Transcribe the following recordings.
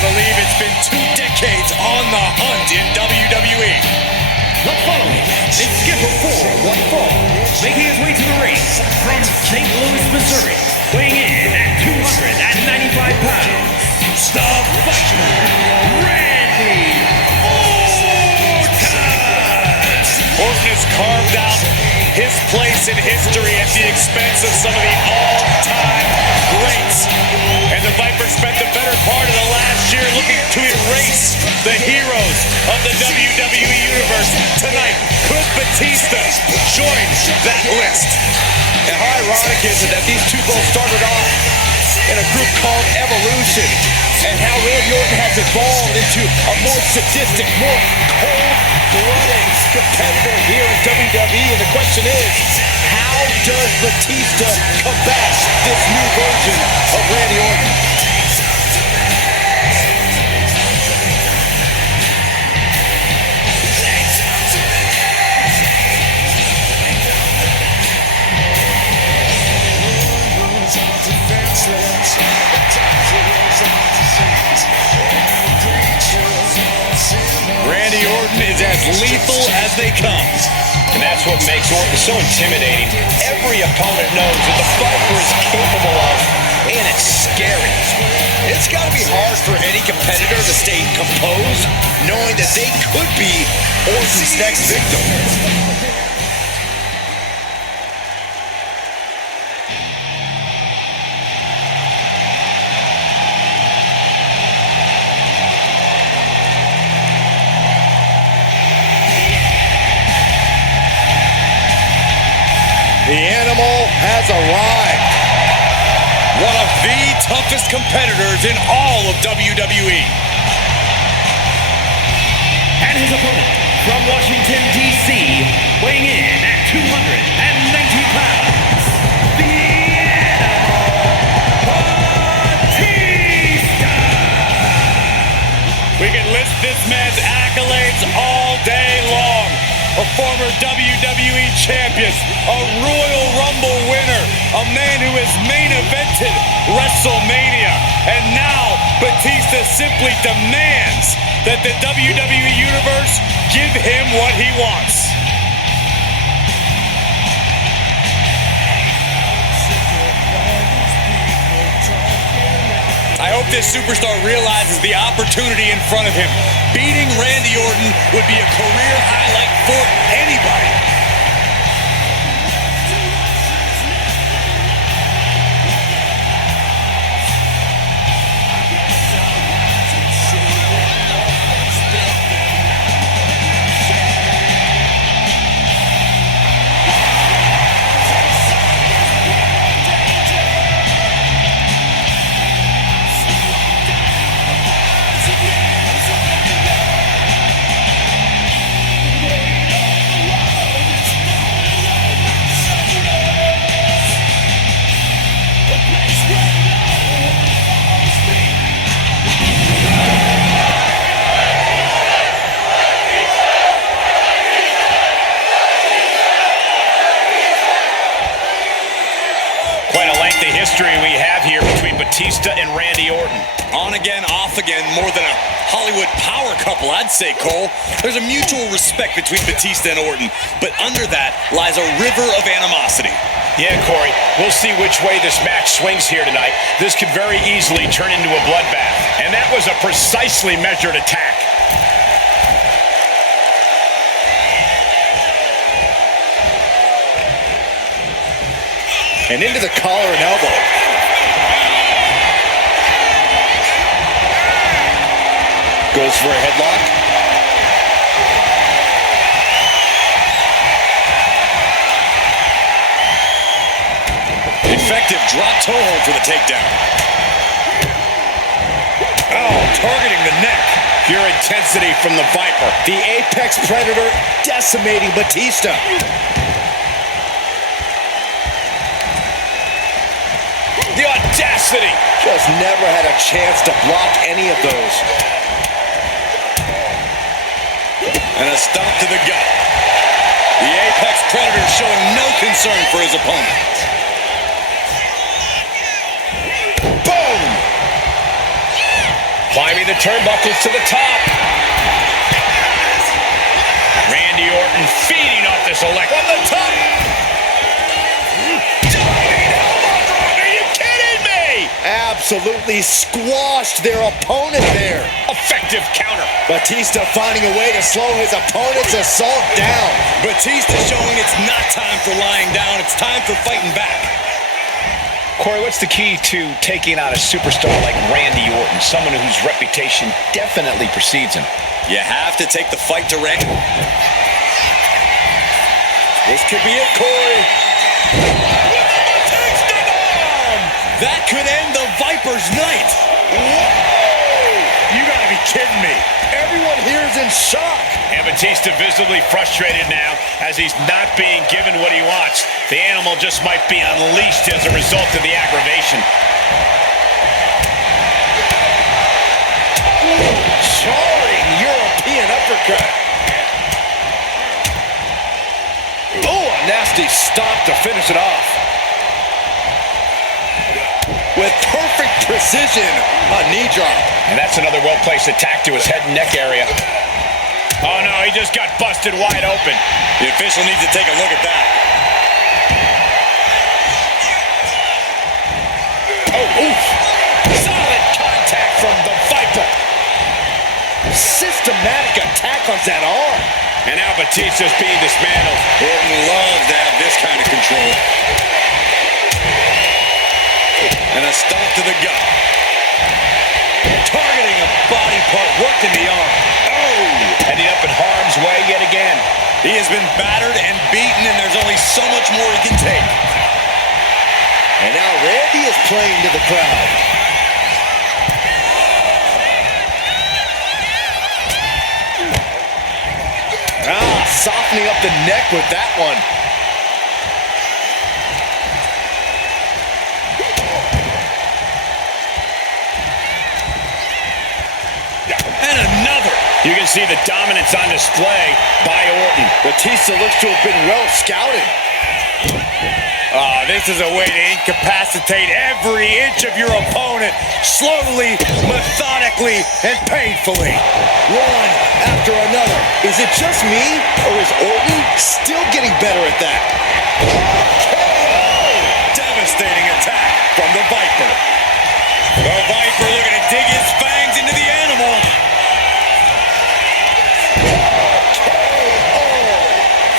believe it's been 2 decades on the hunt in WWE. The following is Skipper 414, making his way to the ring from St. Louis, Missouri, weighing in at 295 pounds, the Viper, Randy Orton! Orton has carved out his place in history at the expense of some of the all-time greats. And the Viper spent the better part of the last year looking to erase the heroes of the WWE Universe. Tonight, could Batista join that list? And how ironic is it that these two both started off in a group called Evolution, and how Randy Orton has evolved into a more sadistic, more cold-blooded competitor here in WWE. And the question is, how does Batista combat this new version of Randy Orton? Randy Orton is as lethal as they come. And that's what makes Orton so intimidating. Every opponent knows what the Viper is capable of, and it's scary. It's got to be hard for any competitor to stay composed, knowing that they could be Orton's next victim. The animal has arrived. One of the toughest competitors in all of WWE. And his opponent from Washington, D.C., weighing in at 290 pounds, the Animal, Batista! We can list this man's accolades all day long. A former WWE champion, a Royal Rumble winner, a man who has main evented WrestleMania, and now Batista simply demands that the WWE Universe give him what he wants. I hope this superstar realizes the opportunity in front of him. Beating Randy Orton would be a career highlight for anybody. History we have here between Batista and Randy Orton. On again, off again, more than a Hollywood power couple, I'd say, Cole. There's a mutual respect between Batista and Orton, but under that lies a river of animosity. Yeah, Corey, we'll see which way this match swings here tonight. This could very easily turn into a bloodbath, and that was a precisely measured attack. And into the collar and elbow. Goes for a headlock. Effective drop toe hold for the takedown. Oh, targeting the neck. Pure intensity from the Viper. The Apex Predator decimating Batista. The audacity! Just never had a chance to block any of those. And a stomp to the gut. The Apex Predator showing no concern for his opponent. Boom! Climbing the turnbuckles to the top. Randy Orton feeding off this elect on the top. Are you kidding me? Absolutely squashed their opponent there. Effective counter. Batista finding a way to slow his opponent's assault down. Batista showing it's not time for lying down. It's time for fighting back. Corey, what's the key to taking on a superstar like Randy Orton, someone whose reputation definitely precedes him? You have to take the fight to Randy. This could be it, Corey. Takes the bomb! That could end the Viper's night. Whoa! You gotta be kidding me. Everyone here is in shock. And Batista visibly frustrated now as he's not being given what he wants. The animal just might be unleashed as a result of the aggravation. Jarring European uppercut. Oh, a nasty stop to finish it off. With perfect precision, a knee drop. And that's another well-placed attack to his head and neck area. Oh no, he just got busted wide open. The official needs to take a look at that. Oh, oof. Solid contact from the Viper. Systematic attack on that arm. And now Batista's being dismantled. Orton loves to have this kind of control. And a stomp to the gut. Targeting a body part, working the arm. Oh! Ending up in harm's way yet again. He has been battered and beaten, and there's only so much more he can take. And now Randy is playing to the crowd. Softening up the neck with that one. And another. You can see the dominance on display by Orton. Batista looks to have been well scouted. This is a way to incapacitate every inch of your opponent slowly, methodically, and painfully. One after another. Is it just me, or is Orton still getting better at that? Devastating attack from the Viper. The Viper looking to dig his fangs into the animal.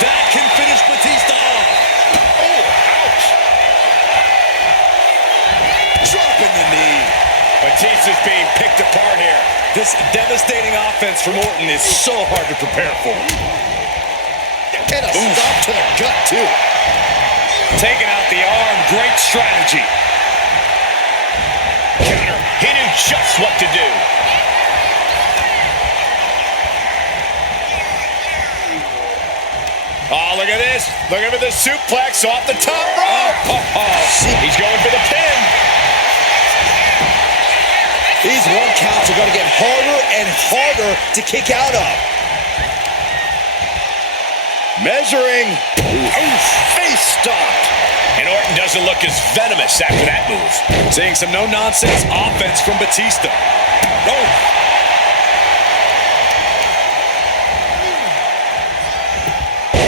That can finish Batista off. Dropping the knee. Batista's being picked apart here. This devastating offense from Orton is so hard to prepare for. And a stop to the gut, too. Taking out the arm, great strategy. Counter. He knew just what to do. Oh, look at this. Look at the suplex off the top rope. He's going for the pin. These one counts are going to get harder and harder to kick out of. Measuring. Face stopped. And Orton doesn't look as venomous after that move. Seeing some no-nonsense offense from Batista. Oh.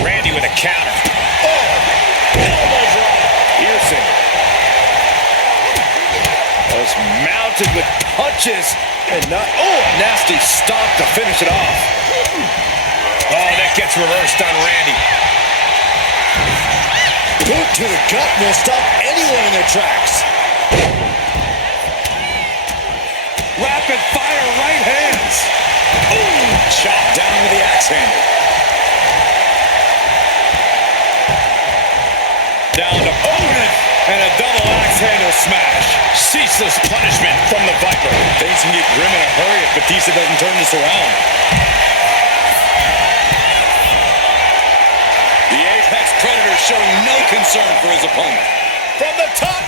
Randy with a counter. Elbow drop. Piercing. Was mounted with punches and not. Oh, a nasty stop to finish it off. Oh, that gets reversed on Randy. Boot to the gut will stop anyone in their tracks. Rapid fire right hands. Ooh, chop down with the axe handle. Down to opponent and a double axe handle smash. Ceaseless punishment from the Viper. Things can get grim in a hurry if Batista doesn't turn this around. The Apex Predator showing no concern for his opponent. From the top.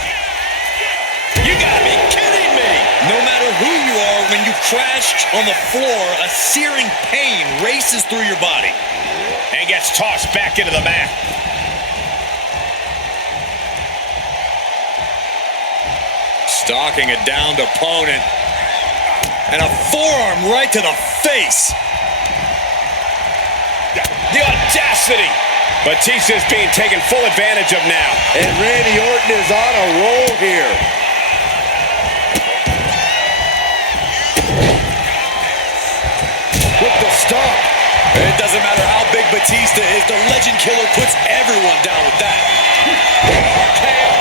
You gotta be kidding me! No matter who you are, when you crash on the floor, a searing pain races through your body. And gets tossed back into the mat. Stalking a downed opponent. And a forearm right to the face. The audacity. Batista's being taken full advantage of now. And Randy Orton is on a roll here. With the stomp. It doesn't matter how big Batista is, the Legend Killer puts everyone down with that. KO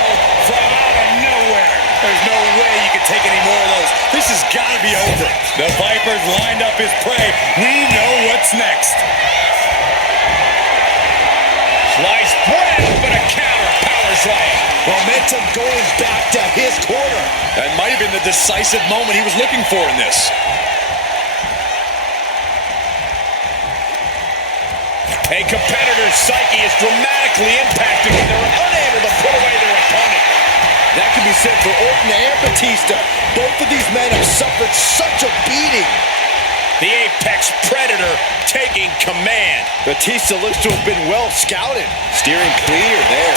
from out of nowhere. There's no way you can take any more of those. This has got to be over. The Viper's lined up his prey. We know what's next. Sliced bread, but a counter power slam. Momentum going back to his corner. That might have been the decisive moment he was looking for in this. A competitor's psyche is dramatically impacted when they're unable to put away their opponent. That can be said for Orton and Batista. Both of these men have suffered such a beating. The Apex Predator taking command. Batista looks to have been well scouted. Steering clear there.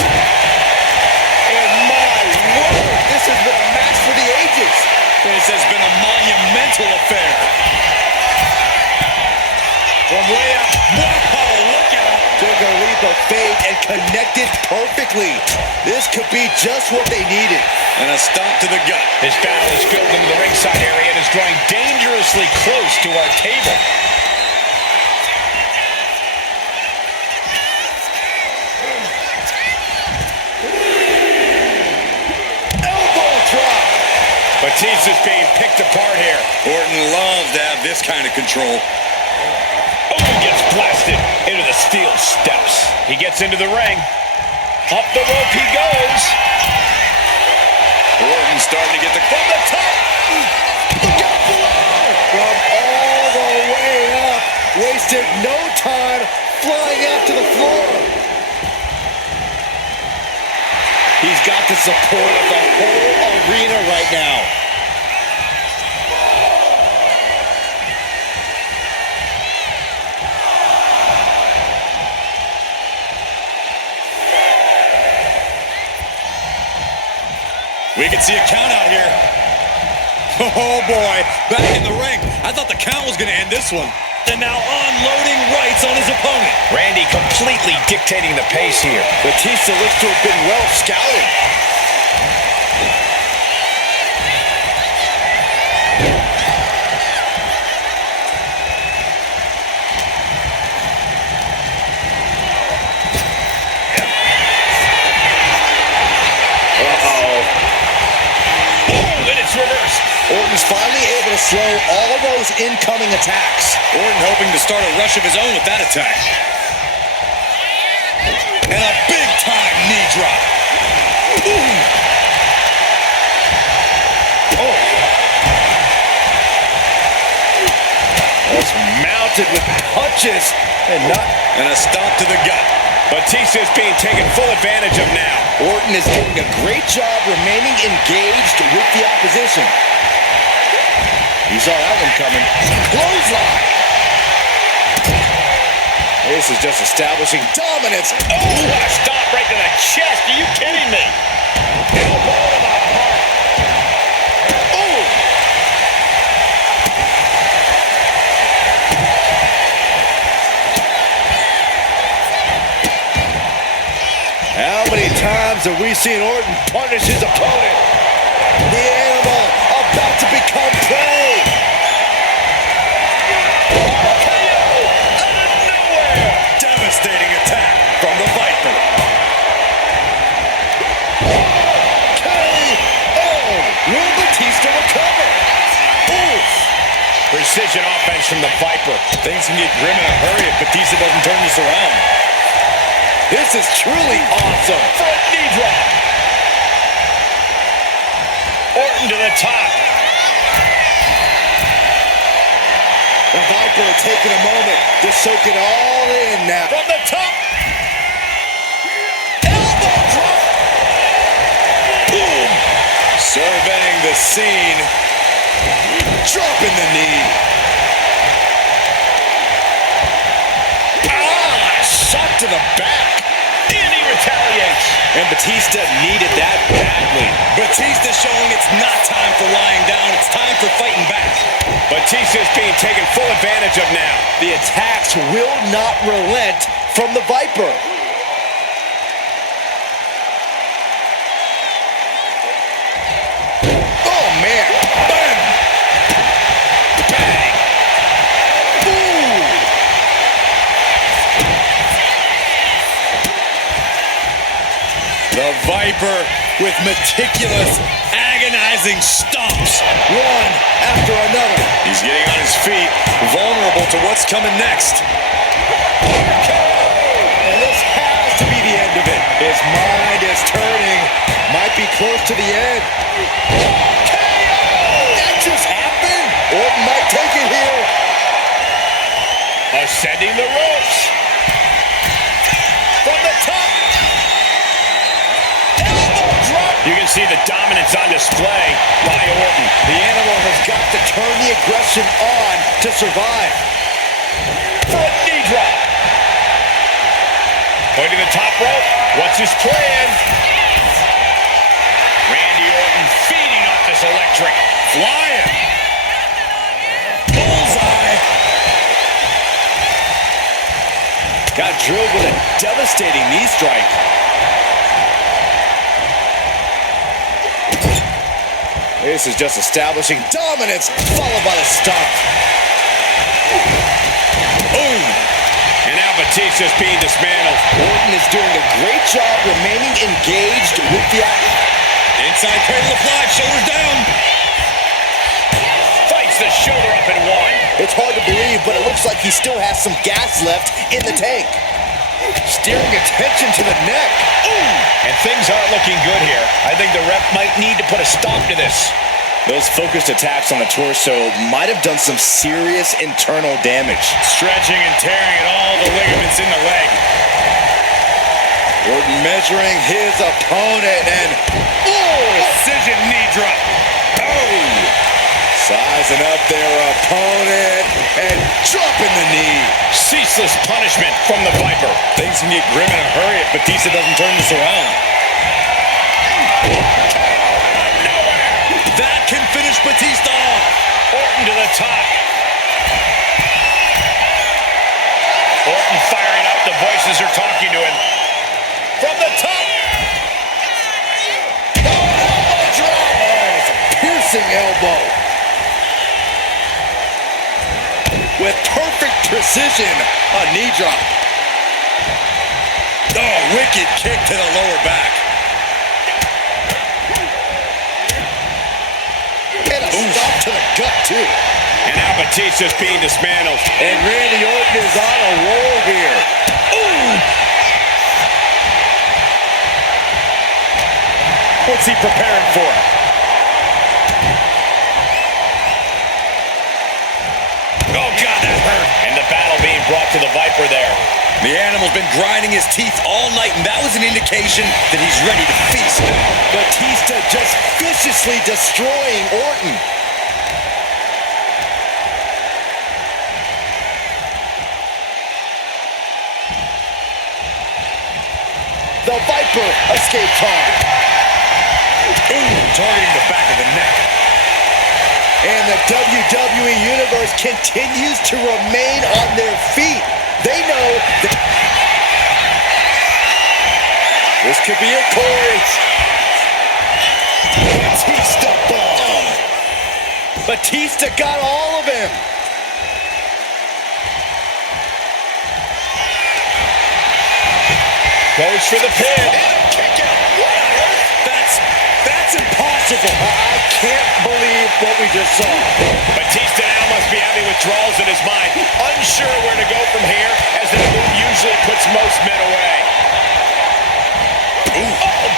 And my word, this has been a match for the ages. This has been a monumental affair. From way up. Whoa, look out. Took a leap of faith and connected perfectly. This could be just what they needed. And a stomp to the gut. This battle is filled into the ringside area and is drawing dangerously close to our table. Elbow drop. Batista's being picked apart here. Orton loves to have this kind of control. Orton gets blasted into the steel steps. He gets into the ring. Up the rope he goes. Orton starting to get the from the top. Look out below. From all the way up. Wasted no time flying out to the floor. He's got the support of the whole arena right now. We can see a count out here. Oh boy, back in the ring. I thought the count was going to end this one. And now unloading rights on his opponent. Randy completely dictating the pace here. Batista looks to have been well scouted. Reversed. Orton's finally able to slow all those incoming attacks. Orton hoping to start a rush of his own with that attack. And a big-time knee drop. Ooh. Oh. That's mounted with punches and not. And a stomp to the gut. Batista is being taken full advantage of now. Orton is doing a great job remaining engaged with the opposition. You saw that one coming. Clothesline. This is just establishing dominance. Oh, what a stop right to the chest. Are you kidding me? Elbow to the heart. Oh. How many times have we seen Orton punish his opponent? The animal about to become prey. Out of nowhere. Devastating attack from the Viper. KO. Will Batista recover? Oof. Precision offense from the Viper. Things can get grim in a hurry if Batista doesn't turn this around. This is truly awesome. Front knee drop. Orton to the top. The Viper taking a moment to soak it all in now. From the top. Elbow drop. Boom. Surveying the scene. Dropping the knee. Shot to the back. And he retaliates. And Batista needed that badly. Batista showing it's not time for lying down. It's time for fighting back. Batista's being taken full advantage of now. The attacks will not relent from the Viper. Oh, man. Bang. Bang. Ooh. The Viper with meticulous, agonizing stomps. One after another. He's getting on his feet, vulnerable to what's coming next. And this has to be the end of it. His mind is turning. Might be close to the end. That just happened. Orton might take it here. Ascending the ropes. From the top. Elbow drop. You can see the dominance on display by Orton. The animal has got to turn the aggression on to survive. Front knee drop. Going to the top rope. What's his plan? Randy Orton feeding off this electric. Flying. Bullseye. Got drilled with a devastating knee strike. This is just establishing dominance, followed by the stomp. Boom. And now Batista's being dismantled. Orton is doing a great job remaining engaged with the action. Inside cradle of fly, shoulders down. Fights the shoulder up in one. It's hard to believe, but it looks like he still has some gas left in the tank. Steering attention to the neck. Ooh. And things aren't looking good here. I think the ref might need to put a stop to this. Those focused attacks on the torso might have done some serious internal damage. Stretching and tearing at all the ligaments in the leg. Orton measuring his opponent and Precision knee drop. sizing up their opponent and dropping the knee. Ceaseless punishment from the Viper. Things can get grim in a hurry if Batista doesn't turn this around. That can finish Batista off. Orton to the top. Orton firing up. The voices are talking to him. From the top. Elbow drop. Oh, it's a piercing elbow. With perfect precision, a knee drop. Oh, wicked kick to the lower back. And a stop to the gut, too. And now Batista's being dismantled. And Randy Orton is on a roll here. Ooh! What's he preparing for? Oh, God, that hurt. And the battle being brought to the Viper there. The animal's been grinding his teeth all night, and that was an indication that he's ready to feast. Batista just viciously destroying Orton. The Viper escape time. Ooh, targeting the back of the neck. And the WWE Universe continues to remain on their feet. They know that this could be it, Corey. Batista bomb. Batista got all of him. Goes for the pin. Kick out. What on earth? That's impossible. I can't believe what we just saw. Batista now must be having withdrawals in his mind. Unsure where to go from here, as the move usually puts most men away. Ooh. Oh.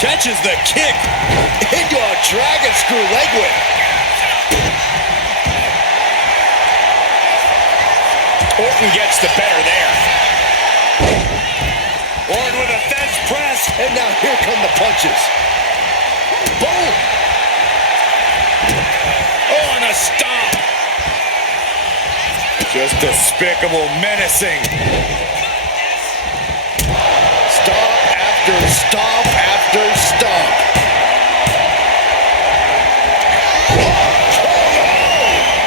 Catches the kick. Into a dragon screw leg whip. Orton gets the better there. Orton with a fence press. And now here come the punches. Boom. Oh, and a stomp. Just despicable, menacing. after stomp after stomp.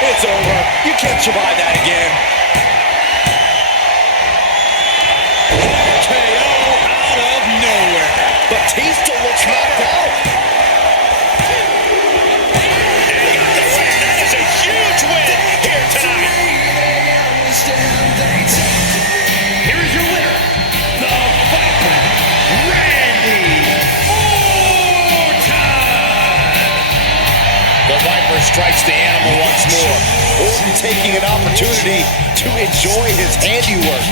It's over. You can't survive that again. KO out of nowhere. Batista looks knocked out. That is a huge win here tonight. Here is your winner, the Viper, Randy Orton. The Viper strikes the animal once more. Orton taking an opportunity to enjoy his handiwork.